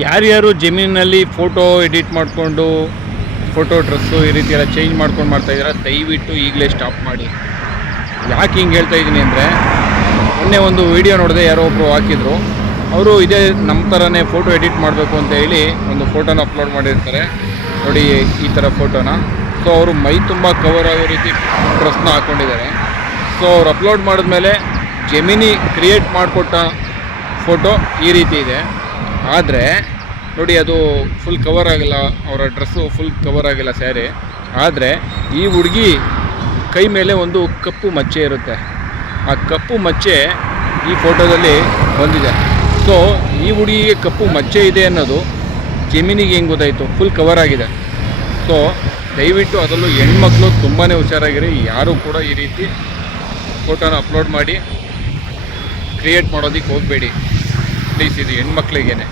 ಯಾರ್ಯಾರು ಜಮೀನಲ್ಲಿ photo edit ಮಾಡಿಕೊಂಡು ಫೋಟೋ ಡ್ರೆಸ್ಸು ಈ ರೀತಿ ಎಲ್ಲ ಚೇಂಜ್ ಮಾಡ್ಕೊಂಡು ಮಾಡ್ತಾಯಿದ್ದೀರಾ, ದಯವಿಟ್ಟು ಈಗಲೇ ಸ್ಟಾಪ್ ಮಾಡಿ. ಯಾಕೆ ಹಿಂಗೆ ಹೇಳ್ತಾ ಇದ್ದೀನಿ ಅಂದರೆ, ಮೊನ್ನೆ ಒಂದು ವಿಡಿಯೋ ನೋಡಿದೆ, ಯಾರೋ ಒಬ್ಬರು ಹಾಕಿದ್ರು. ಅವರು ಇದೇ ನಮ್ಮ ಥರನೇ ಫೋಟೋ ಎಡಿಟ್ ಮಾಡಬೇಕು ಅಂತ ಹೇಳಿ ಒಂದು ಫೋಟೋನ ಅಪ್ಲೋಡ್ ಮಾಡಿರ್ತಾರೆ ನೋಡಿ, ಈ ಥರ ಫೋಟೋನ. ಸೊ ಅವರು ಮೈ ತುಂಬ ಕವರ್ ಆಗೋ ರೀತಿ ಡ್ರೆಸ್ನ ಹಾಕ್ಕೊಂಡಿದ್ದಾರೆ. ಸೊ ಅವ್ರು ಅಪ್ಲೋಡ್ ಮಾಡಿದ್ಮೇಲೆ ಜೆಮಿನಿ ಕ್ರಿಯೇಟ್ ಮಾಡಿಕೊಟ್ಟ ಫೋಟೋ ಈ ರೀತಿ ಇದೆ. ಆದರೆ ನೋಡಿ, ಅದು ಫುಲ್ ಕವರ್ ಆಗಿಲ್ಲ, ಅವರ ಡ್ರೆಸ್ಸು ಫುಲ್ ಕವರ್ ಆಗಿಲ್ಲ ಸ್ಯಾರಿ. ಆದರೆ ಈ ಹುಡುಗಿ ಕೈ ಮೇಲೆ ಒಂದು ಕಪ್ಪು ಮಚ್ಚೆ ಇರುತ್ತೆ. ಆ ಕಪ್ಪು ಮಚ್ಚೆ ಈ ಫೋಟೋದಲ್ಲಿ ಬಂದಿದೆ. ಸೊ ಈ ಹುಡುಗಿಗೆ ಕಪ್ಪು ಮಚ್ಚೆ ಇದೆ ಅನ್ನೋದು ಜೆಮಿನಿಗೆ ಹೆಂಗೆ ಗೊತ್ತಾಯಿತು? ಫುಲ್ ಕವರ್ ಆಗಿದೆ. ಸೊ ದಯವಿಟ್ಟು ಅದರಲ್ಲೂ ಹೆಣ್ಮಕ್ಳು ತುಂಬಾ ಹುಷಾರಾಗಿರಿ. ಯಾರೂ ಕೂಡ ಈ ರೀತಿ ಫೋಟೋನ ಅಪ್ಲೋಡ್ ಮಾಡಿ ಕ್ರಿಯೇಟ್ ಮಾಡೋದಕ್ಕೆ ಹೋಗಬೇಡಿ ಪ್ಲೀಸ್. ಇದು ಹೆಣ್ಮಕ್ಳಿಗೇನೆ.